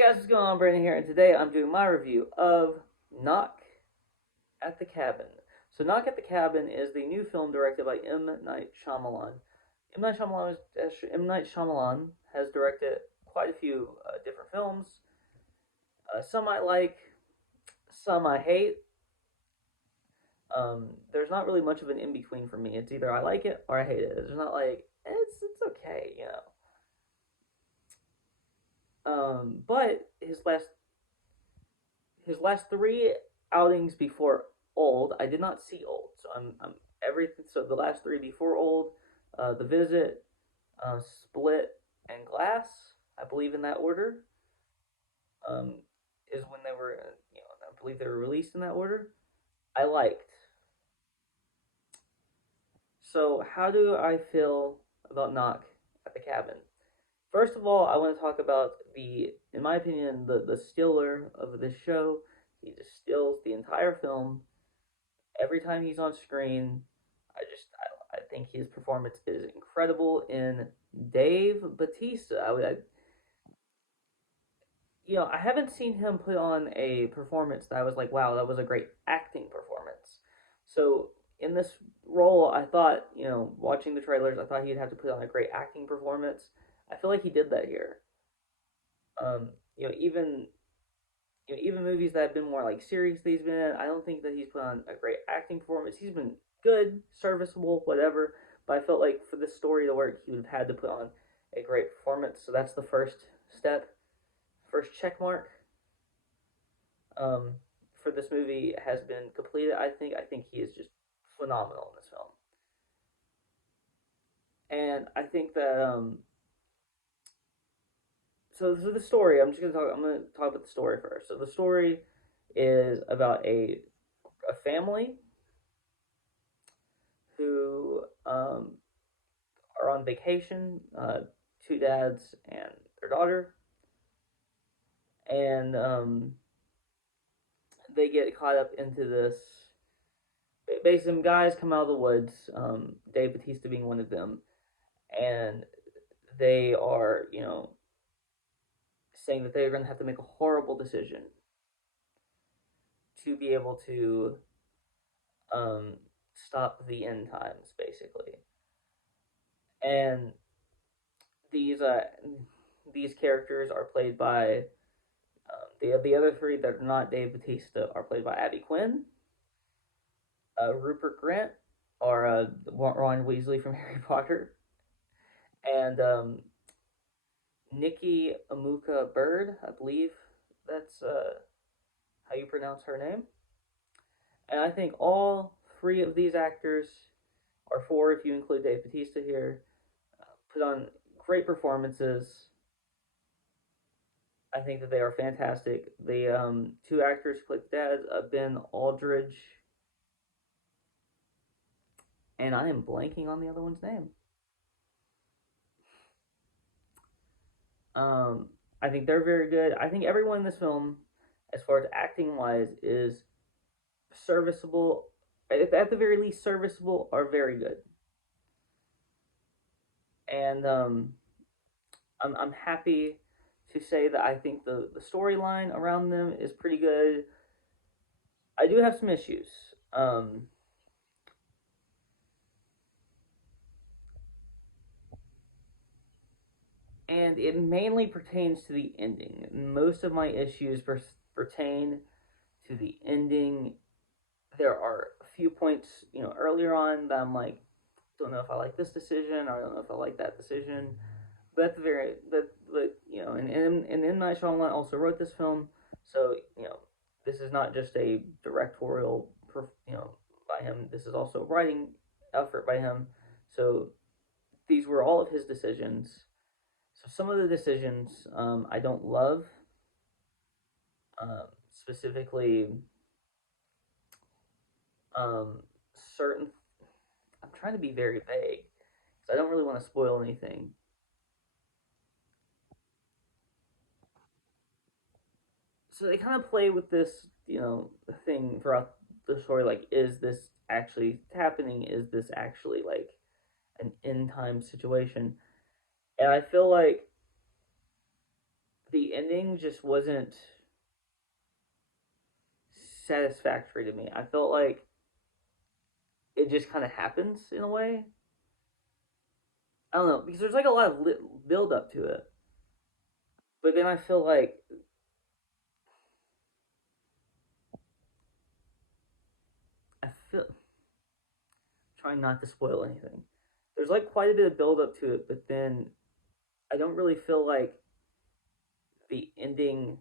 Hey guys, what's going on? Brandon here, and today I'm doing my review of Knock at the Cabin. So, Knock at the Cabin is the new film directed by M. Night Shyamalan. M. Night Shyamalan has directed quite a few different films. Some I like, some I hate. There's not really much of an in between for me. It's either I like it or I hate it. It's not like it's okay, you know. But his last three outings before Old, I did not see Old, so I'm everything. So the last three before Old, The Visit, Split, and Glass, I believe in that order, um, is when they were, I believe they were released in that order. I liked. So how do I feel about Knock at the Cabin? First of all, I want to talk about in my opinion, the stiller of this show. He distills the entire film every time he's on screen. I think his performance is incredible in Dave Bautista. I haven't seen him put on a performance that I was like, wow, that was a great acting performance. So in this role, I thought, watching the trailers, I thought he'd have to put on a great acting performance. I feel like he did that here. Um, you know, even even movies that have been more like serious that he's been in, I don't think that he's put on a great acting performance. He's been good, serviceable, whatever. But I felt like for this story to work, he would have had to put on a great performance. So that's the first step, first check mark. Um, for this movie has been completed. I think he is just phenomenal in this film, and I think that so the story. I'm gonna talk about the story first. So the story is about a family who are on vacation, two dads and their daughter, and they get caught up into this. Basically, some guys come out of the woods, Dave Bautista being one of them, and they are, saying that they're going to have to make a horrible decision to be able to um, stop the end times, basically. And these uh, these characters are played by the other three that are not Dave Bautista are played by Abby Quinn, Rupert Grint, or Ron Weasley from Harry Potter, and Nikki Amuka Bird, I believe that's how you pronounce her name. And I think all three of these actors, or four if you include Dave Bautista here, put on great performances. I think that they are fantastic. The two actors who played the dads, Ben Aldridge, and I am blanking on the other one's name. Um, I think they're very good. I think everyone in this film, as far as acting wise, is serviceable. At the very least, serviceable or very good. And I'm happy to say that I think the storyline around them is pretty good. I do have some issues. And it mainly pertains to the ending. Most of my issues pertain to the ending. There are a few points, earlier on that I'm like, don't know if I like this decision, or I don't know if I like that decision. But at the very that and M Night Shyamalan also wrote this film, so this is not just a directorial, by him. This is also a writing effort by him. So these were all of his decisions. So some of the decisions I don't love. Specifically, um, certain. I'm trying to be very vague because I don't really want to spoil anything. So they kind of play with this, thing throughout the story. Like, is this actually happening? Is this actually like an end time situation? And I feel like the ending just wasn't satisfactory to me. I felt like it just kind of happens in a way. I don't know because there's like a lot of build up to it, but then I feel like I feel trying not to spoil anything. There's like quite a bit of build up to it, but then I don't really feel like the ending.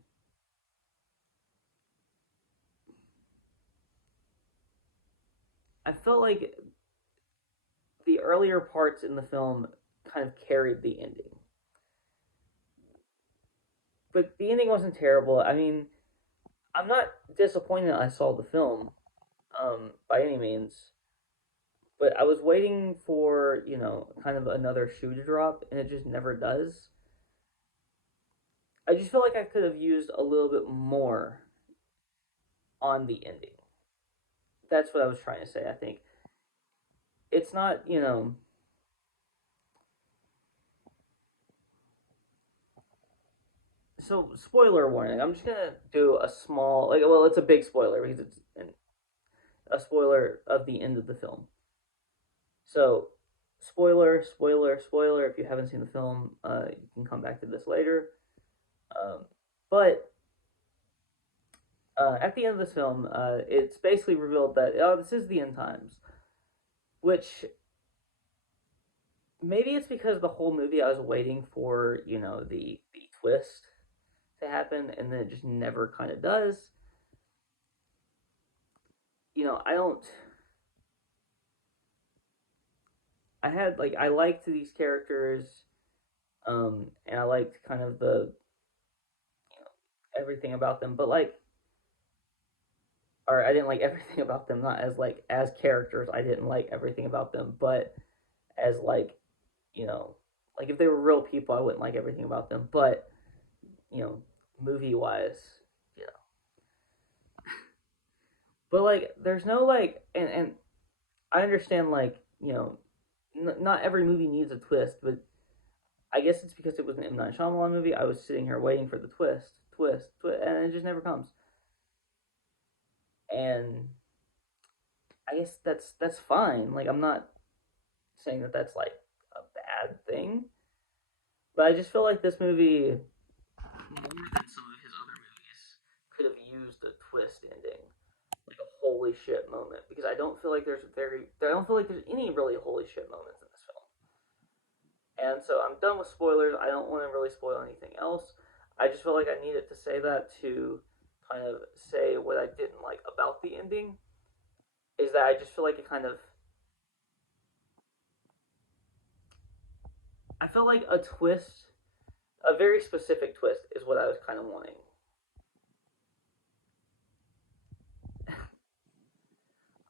I felt like the earlier parts in the film kind of carried the ending, but the ending wasn't terrible. I mean, I'm not disappointed I saw the film by any means, but I was waiting for kind of another shoe to drop, and it just never does. I just feel like I could have used a little bit more on the ending. That's what I was trying to say. I think it's not so spoiler warning. I'm just gonna do a small well, it's a big spoiler because it's a spoiler of the end of the film. So spoiler. If you haven't seen the film, you can come back to this later. But at the end of this film, it's basically revealed that this is the end times, which maybe it's because the whole movie I was waiting for the twist to happen, and then it just never kind of does. I don't. I had like I liked these characters, and I liked kind of the everything about them, but like, or I didn't like everything about them. Not as like as characters, I didn't like everything about them, but as like you know, like if they were real people, I wouldn't like everything about them. But you know, movie wise, you know, but like there's no like, and I understand like not every movie needs a twist, but I guess it's because it was an M Night Shyamalan movie. I was sitting here waiting for the twist, and it just never comes. And I guess that's fine. Like I'm not saying that that's like a bad thing, but I just feel like this movie, more than some of his other movies, could have used a twist ending, like a holy shit moment. Because I don't feel like there's any really holy shit moments in this film. And so I'm done with spoilers. I don't want to really spoil anything else. I just feel like I needed to say that to kind of say what I didn't like about the ending. Is that I just feel like it kind of. I felt like a twist, a very specific twist, is what I was kind of wanting.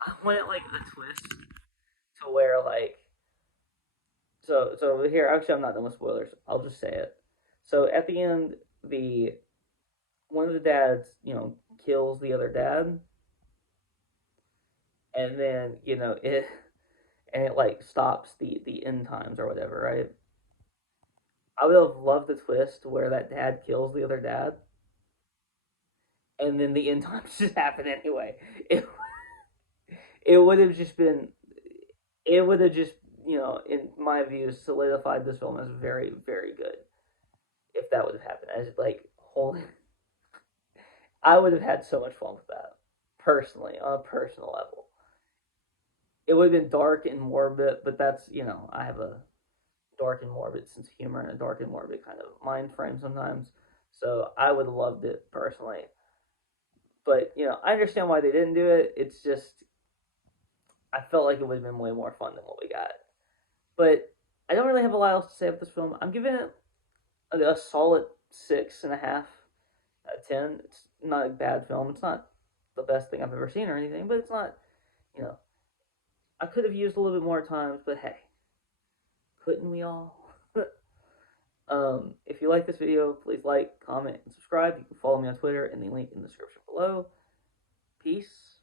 I wanted like a twist to where like. So here, actually, I'm not done with spoilers. I'll just say it. So at the end, the one of the dads, kills the other dad, and then it like stops the end times or whatever, right? I would have loved the twist where that dad kills the other dad, and then the end times just happen anyway. It would have just been, it would have just in my view, solidified this film as very very good if that would have happened. As like holy, I would have had so much fun with that personally on a personal level. It would have been dark and morbid, but that's I have a dark and morbid sense of humor and a dark and morbid kind of mind frame sometimes. So I would have loved it personally. But I understand why they didn't do it. It's just I felt like it would have been way more fun than what we got. But I don't really have a lot else to say about this film. I'm giving it a solid 6.5 out of 10. It's not a bad film. It's not the best thing I've ever seen or anything, but it's not, you know, I could have used a little bit more times, but hey, couldn't we all? If you like this video, please like, comment, and subscribe. You can follow me on Twitter in the link in the description below. Peace.